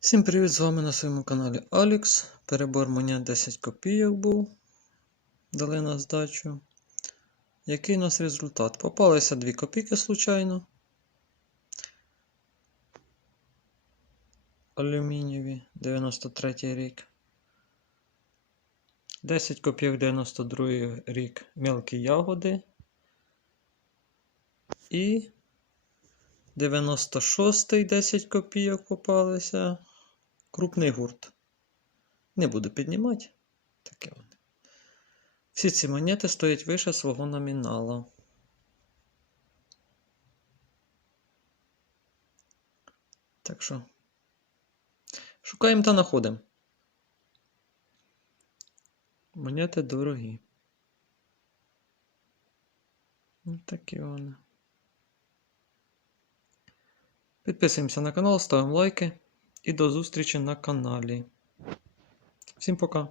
Всім привіт! З вами на своєму каналі Алікс. Перебор монет 10 копійок був. Дали на здачу. Який у нас результат? Попалися 2 копійки случайно. Алюмінієві 93 рік. 10 копійок 92 рік мелкі ягоди. І 96-й 10 копійок попалися. Крупний гурт. Не буду піднімати. Таке вони. Всі ці монети стоять вище свого номінала. Так що. Шукаємо та знаходимо. Монети дорогі. Ось такі вони. Підписуємося на канал, ставимо лайки і до зустрічі на каналі. Всім пока!